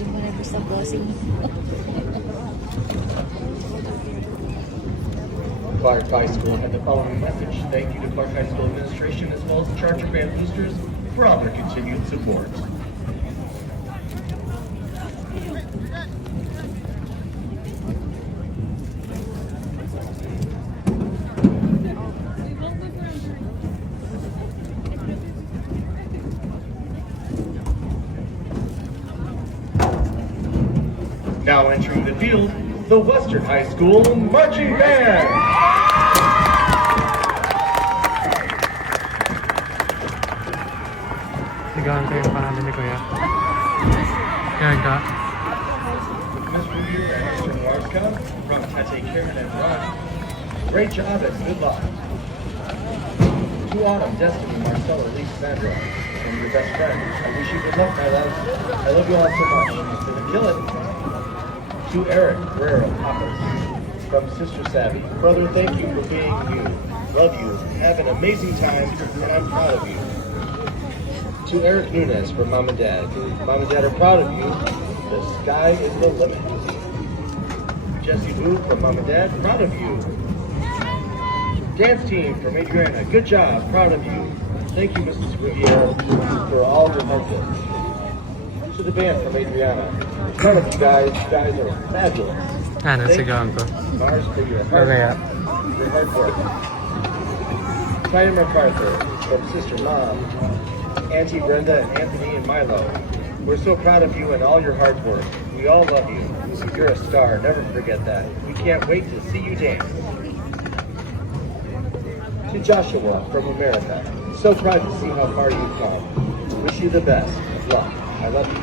Medyo marami sa bossing. Clark High School had the following message. Thank you to Clark High School administration as well as the Charger Band boosters for all their continued support. Now entering the field, the Western High School Marching Band. Sigawan ko yung pangalan ni Kuya. Yan ka. Ms. Revere and Mr. Warska from Tete, Karen, and Ron. Great job and good luck. To Autumn, Destiny, Marcella, Elise, Sandra, and your best friend. I wish you good luck, my love. I love you all so much. To the kill it. To Eric Guerrero Papas from Sister Savvy. Brother, thank you for being you. Love you. Have an amazing time, and I'm proud of you. To Eric Nunez from Mom and Dad. Mom and Dad are proud of you. The sky is the limit. Jesse Booth from Mom and Dad, proud of you. Dance team from Adriana, good job, proud of you. Thank you, Mrs. Riviera, for all your hard work. To the band from Adriana, proud of you guys. You guys are fabulous. Ano, Thank sigawan ko. you, Mars, for your Okay, hard work. Ryan MacArthur from Sister Mom, Auntie Brenda, and Anthony and Milo. We're so proud of you and all your hard work. We all love you. You're a star. Never forget that. We can't wait to see you dance. To Joshua from America. So proud to see how far you've come. Wish you the best. Good luck. I love you.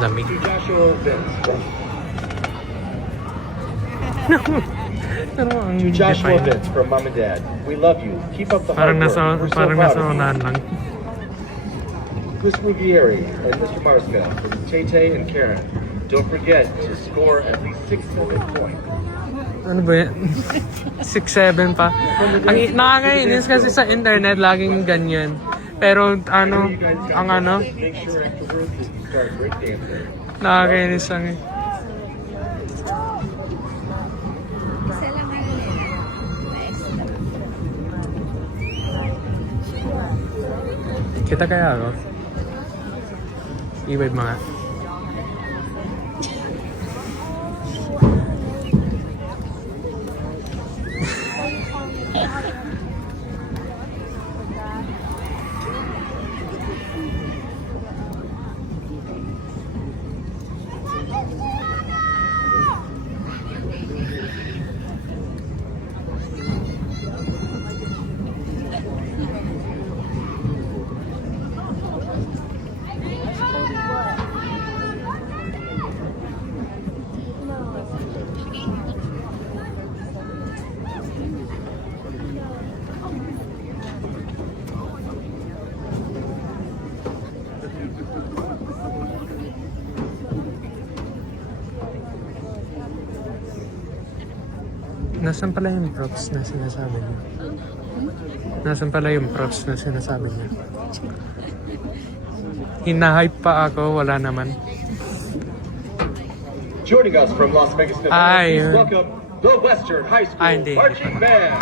Lamig. To Joshua Vince from Pero ang To Joshua define. Vince from Mom and Dad. We love you. Keep up the Parang hard work. nasa, We're so parang proud nasa of you. unahan lang. Chris Rugieri and Mr. Marska from Tay and Karen. Don't forget to score at least 6-7 points. Ano ba yan? 6-7 pa. Ang nakakainis kasi sa internet laging ganyan. Pero ano, ang ano, Make sure afterwards that you start breakdancing. nakakainis lang eh. Isa lang ano nila. Maestro. Kita kaya ako? I-vibe mga. Nasaan pala yung props na sinasabi niya? Nasaan pala yung props na sinasabi niya? Hinahype pa ako, wala naman. Joining us from Las Vegas, Nevada, Ay, please yun. welcome the Western High School Ay, hindi. Marching Band.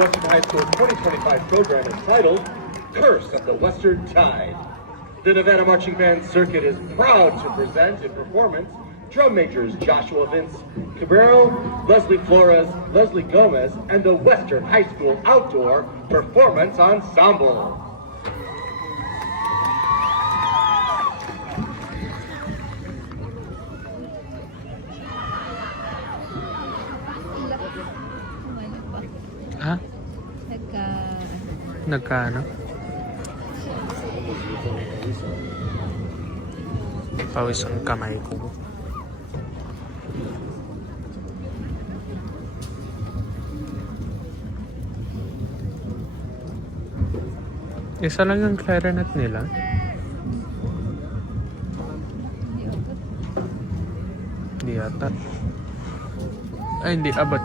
Western High School 2025 program is titled Curse of the Western Tide. The Nevada Marching Band Circuit is proud to present in performance drum majors Joshua Vince Cabrero, Leslie Flores, Leslie Gomez, and the Western High School Outdoor Performance Ensemble. Ha? Nagka... Nagkaano? Pawis ang kamay ko. Isa lang yung clarinet nila. Hindi yata. Ay, hindi. Abot.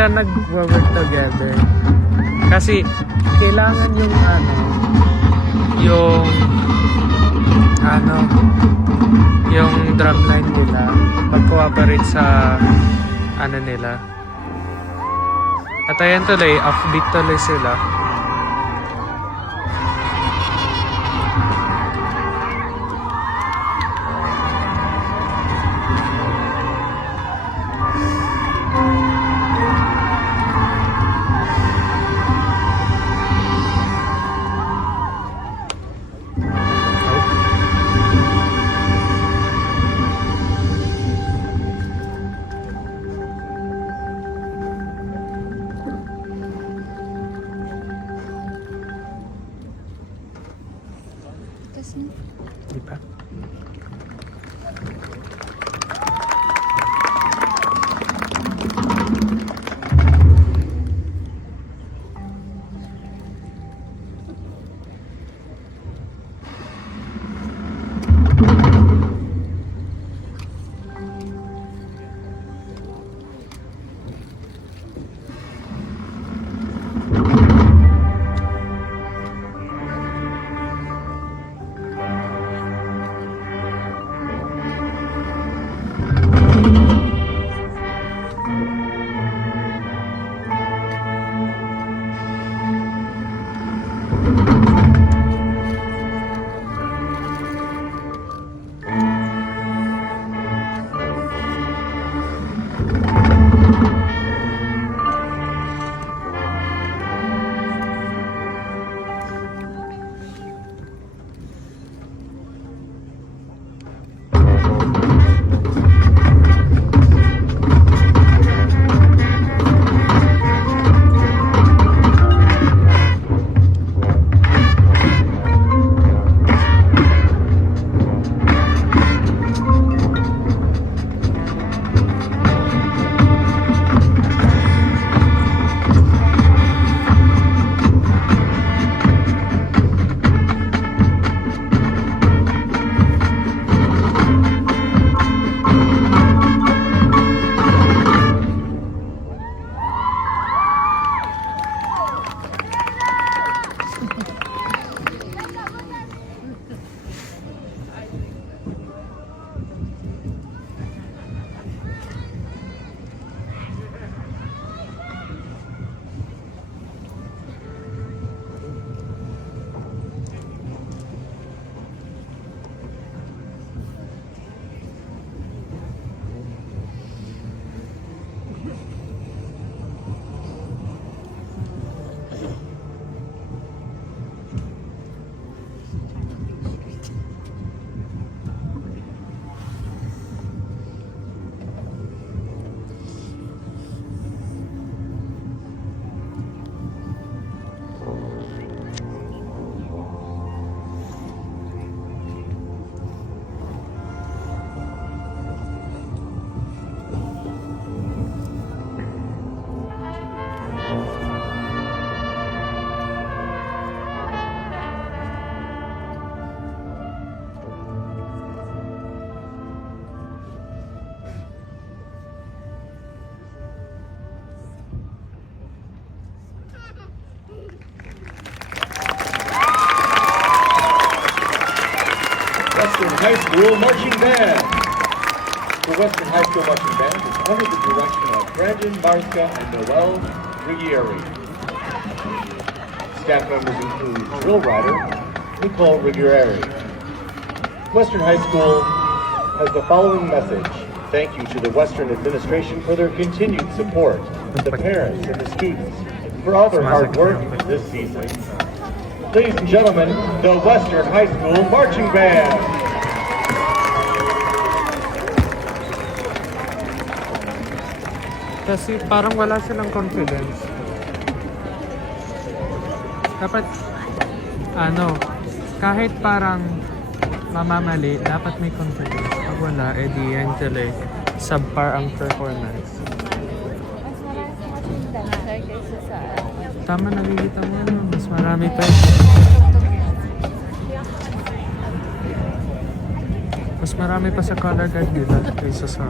sila nag-work together. Kasi kailangan yung yung drumline nila mag-cooperate sa nila. At ayan tuloy, offbeat tuloy sila. Kasi, Di ba? Western High School Marching Band. The Western High School Marching Band is under the direction of Brandon Barska and Noel Ruggieri. Staff members include drill rider Nicole Ruggieri. Western High School has the following message. Thank you to the Western administration for their continued support, the parents and the students for all their hard work this season. Ladies and gentlemen, the Western High School Marching Band. Kasi parang wala silang confidence. Dapat, kahit parang mamamali, dapat may confidence. Pag wala, edi yan tuloy. Subpar ang performance. Tama, nakikita mo, mas marami pa. Mas marami pa sa color guard nila kaysa sa